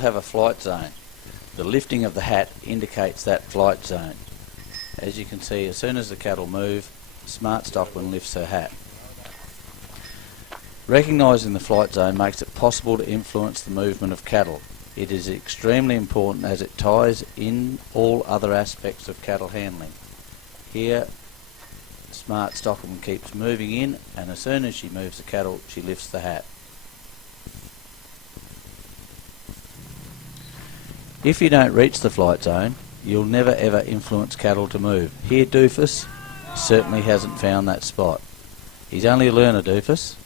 cattle have a flight zone. The lifting of the hat indicates that flight zone. As you can see, as soon as the cattle move, Smart Stockman lifts her hat. Recognising the flight zone makes it possible to influence the movement of cattle. It is extremely important as it ties in all other aspects of cattle handling. Here, Smart Stockman keeps moving in, and as soon as she moves the cattle, she lifts the hat. If you don't reach the flight zone, you'll never ever influence cattle to move. Here Doofus certainly hasn't found that spot. He's only a learner, Doofus,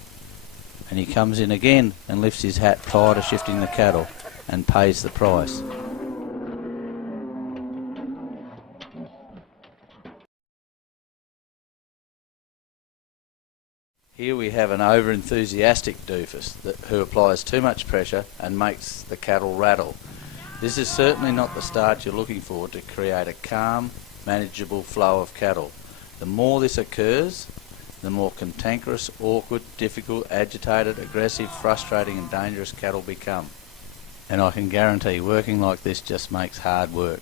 and he comes in again and lifts his hat prior to shifting the cattle and pays the price. Here we have an over-enthusiastic Doofus who applies too much pressure and makes the cattle rattle. This is certainly not the start you're looking for to create a calm, manageable flow of cattle. The more this occurs, the more cantankerous, awkward, difficult, agitated, aggressive, frustrating and dangerous cattle become. And I can guarantee working like this just makes hard work.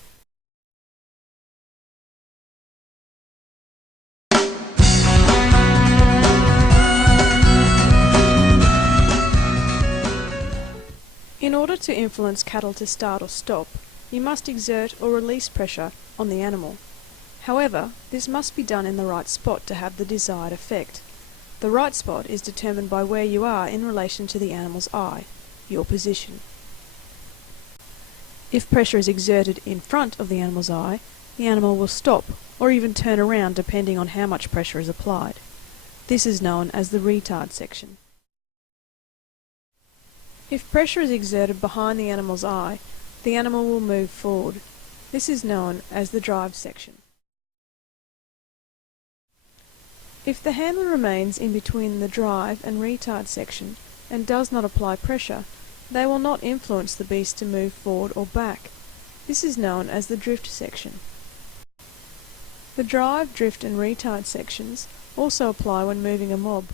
In order to influence cattle to start or stop, you must exert or release pressure on the animal. However, this must be done in the right spot to have the desired effect. The right spot is determined by where you are in relation to the animal's eye, your position. If pressure is exerted in front of the animal's eye, the animal will stop or even turn around depending on how much pressure is applied. This is known as the retard section. If pressure is exerted behind the animal's eye, the animal will move forward. This is known as the drive section. If the handler remains in between the drive and retard section and does not apply pressure, they will not influence the beast to move forward or back. This is known as the drift section. The drive, drift and retard sections also apply when moving a mob.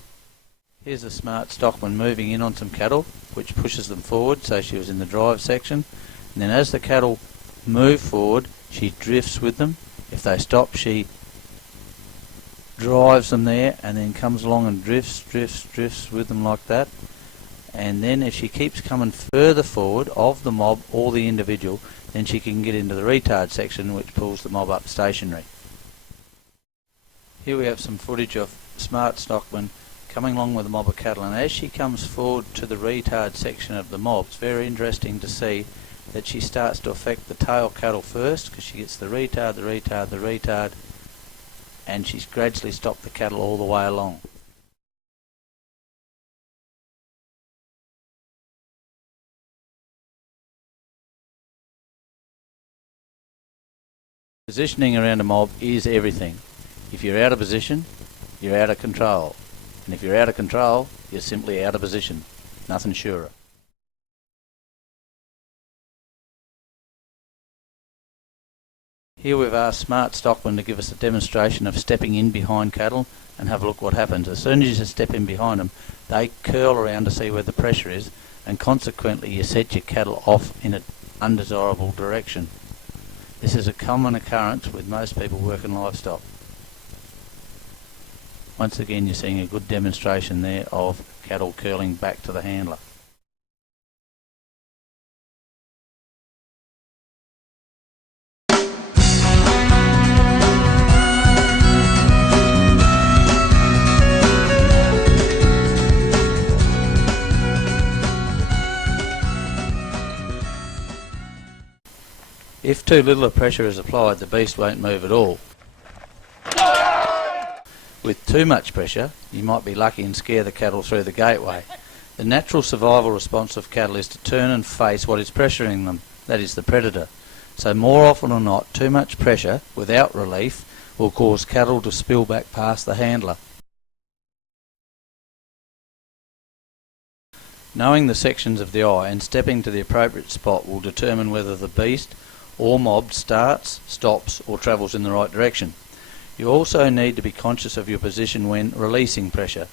Here's a Smart Stockman moving in on some cattle, which pushes them forward, so she was in the drive section. And then as the cattle move forward, she drifts with them. If they stop, she drives them there and then comes along and drifts with them like that. And then if she keeps coming further forward of the mob or the individual, then she can get into the retard section, which pulls the mob up stationary. Here we have some footage of Smart Stockman coming along with a mob of cattle, and as she comes forward to the retard section of the mob, it's very interesting to see that she starts to affect the tail cattle first, because she gets the retard, and she's gradually stopped the cattle all the way along. Positioning around a mob is everything. If you're out of position, you're out of control. And if you're out of control, you're simply out of position. Nothing surer. Here we've asked Smart Stockman to give us a demonstration of stepping in behind cattle and have a look what happens. As soon as you step in behind them, they curl around to see where the pressure is, and consequently you set your cattle off in an undesirable direction. This is a common occurrence with most people working livestock. Once again, you're seeing a good demonstration there of cattle curling back to the handler. If too little of pressure is applied, the beast won't move at all. With too much pressure, you might be lucky and scare the cattle through the gateway. The natural survival response of cattle is to turn and face what is pressuring them, that is the predator. So more often than not, too much pressure without relief will cause cattle to spill back past the handler. Knowing the sections of the eye and stepping to the appropriate spot will determine whether the beast or mob starts, stops or travels in the right direction. You also need to be conscious of your position when releasing pressure.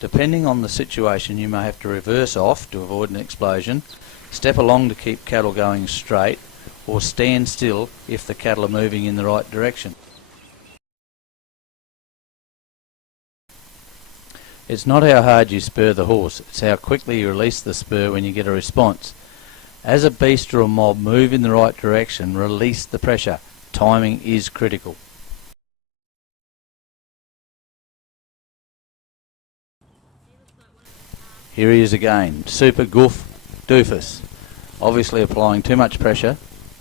Depending on the situation, you may have to reverse off to avoid an explosion, Step along to keep cattle going straight, or stand still if the cattle are moving in the right direction. It's not how hard you spur the horse, it's how quickly you release the spur when you get a response. As a beast or a mob move in the right direction, release the pressure. Timing is critical. Here he is again, Super Goof Doofus, obviously applying too much pressure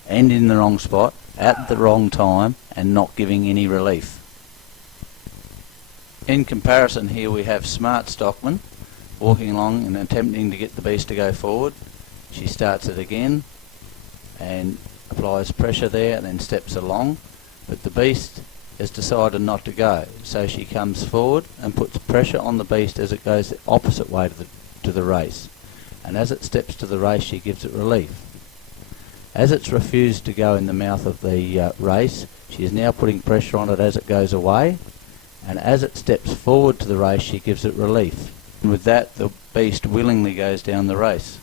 and in the wrong spot at the wrong time and not giving any relief. In comparison, here we have Smart Stockman walking along and attempting to get the beast to go forward. She starts it again and applies pressure there and then steps along, but the beast has decided not to go, so she comes forward and puts pressure on the beast as it goes the opposite way to the race, and as it steps to the race she gives it relief. As it's refused to go in the mouth of the race, she is now putting pressure on it as it goes away, and as it steps forward to the race she gives it relief. And with that the beast willingly goes down the race.